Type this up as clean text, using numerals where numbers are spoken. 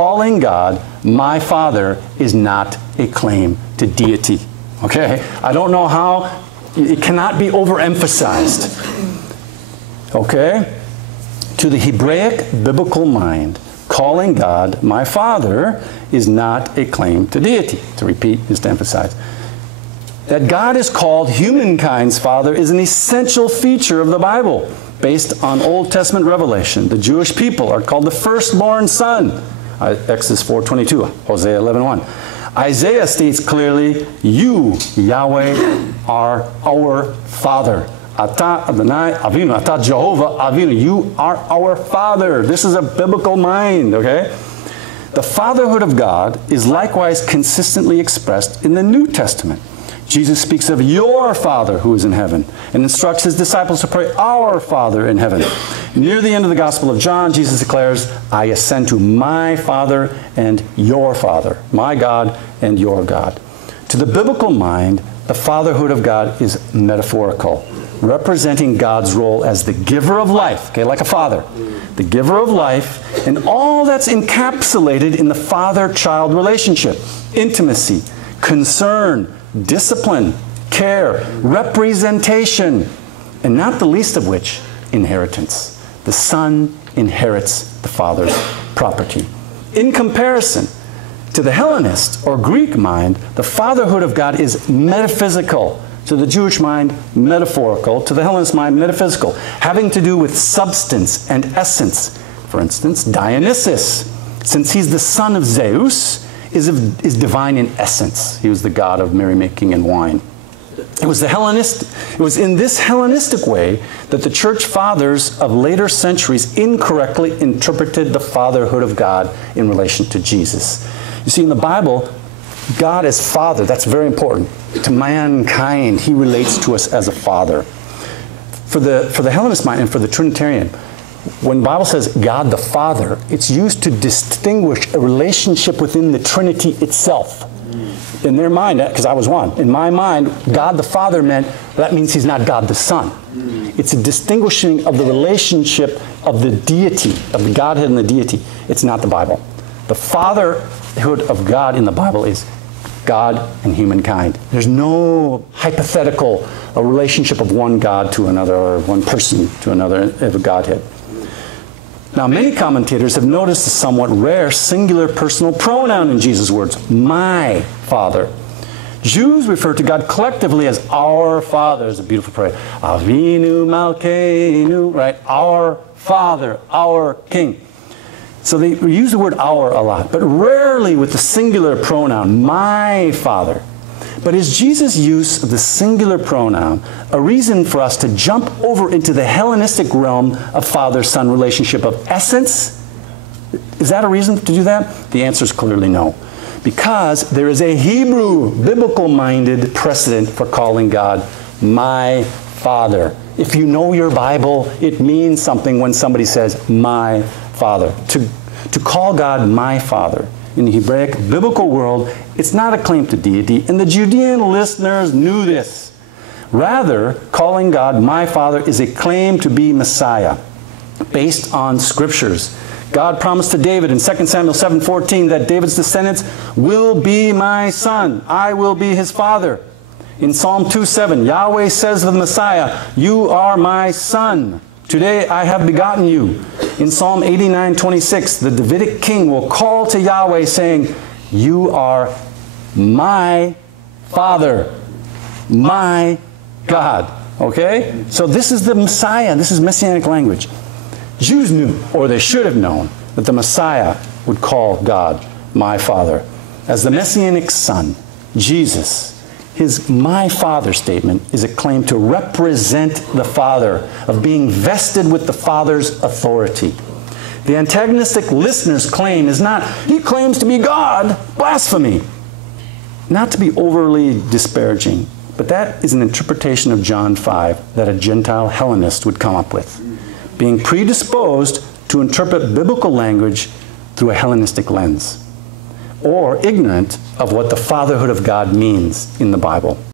calling God my Father is not a claim to deity. Okay? I don't know how, it cannot be overemphasized. Okay? To the Hebraic biblical mind, calling God my Father is not a claim to deity. To repeat is to emphasize. That God is called humankind's Father is an essential feature of the Bible. Based on Old Testament revelation, the Jewish people are called the firstborn son. Exodus 4:22, Hosea 11:1. Isaiah states clearly, you, Yahweh, are our Father. Ata Adonai Avinu, Ata Jehovah Avinu, you are our Father. This is a biblical mind, okay? The fatherhood of God is likewise consistently expressed in the New Testament. Jesus speaks of your Father who is in heaven and instructs his disciples to pray, our Father in heaven. Near the end of the Gospel of John, Jesus declares, I ascend to my Father and your Father, my God and your God. To the biblical mind, the fatherhood of God is metaphorical, representing God's role as the giver of life, okay, like a father, the giver of life, and all that's encapsulated in the father-child relationship, intimacy, concern, discipline, care, representation, and not the least of which, inheritance. The son inherits the father's property. In comparison to the Hellenist or Greek mind, the fatherhood of God is metaphysical. To the Jewish mind, metaphorical. To the Hellenist mind, metaphysical, having to do with substance and essence. For instance, Dionysus, since he's the son of Zeus, is divine in essence. He was the god of merrymaking and wine. It was in this Hellenistic way that the church fathers of later centuries incorrectly interpreted the fatherhood of God in relation to Jesus. You see, in the Bible, God as Father, that's very important. To mankind, he relates to us as a father. For the Hellenist mind and for the Trinitarian, when the Bible says God the Father, it's used to distinguish a relationship within the Trinity itself. In their mind, because I was one, in my mind, God the Father meant, that means he's not God the Son. It's a distinguishing of the relationship of the deity, of the Godhead and the deity. It's not the Bible. The fatherhood of God in the Bible is God and humankind. There's no hypothetical relationship of one God to another or one person to another of a Godhead. Now, many commentators have noticed the somewhat rare singular personal pronoun in Jesus' words, my Father. Jews refer to God collectively as our Father. It's a beautiful prayer. Avinu Malkeinu, right? Our Father, our King. So they use the word our a lot, but rarely with the singular pronoun, my Father. But is Jesus' use of the singular pronoun a reason for us to jump over into the Hellenistic realm of father-son relationship of essence? Is that a reason to do that? The answer is clearly no. Because there is a Hebrew, biblical-minded precedent for calling God my Father. If you know your Bible, it means something when somebody says, my Father. To call God my Father in the Hebraic biblical world, it's not a claim to deity, and the Judean listeners knew this. Rather, calling God my Father is a claim to be Messiah, based on Scriptures. God promised to David in 2 Samuel 7:14 that David's descendants will be my son. I will be his father. In Psalm 2:7, Yahweh says of the Messiah, you are my son. Today I have begotten you. In Psalm 89:26, the Davidic king will call to Yahweh saying, you are my Father, my God. Okay? So this is the Messiah. This is messianic language. Jews knew, or they should have known, that the Messiah would call God my Father. As the messianic son, Jesus, his my Father statement is a claim to represent the Father, of being vested with the Father's authority. The antagonistic listener's claim is not, he claims to be God, blasphemy. Not to be overly disparaging, but that is an interpretation of John 5 that a Gentile Hellenist would come up with, being predisposed to interpret biblical language through a Hellenistic lens, or ignorant of what the fatherhood of God means in the Bible.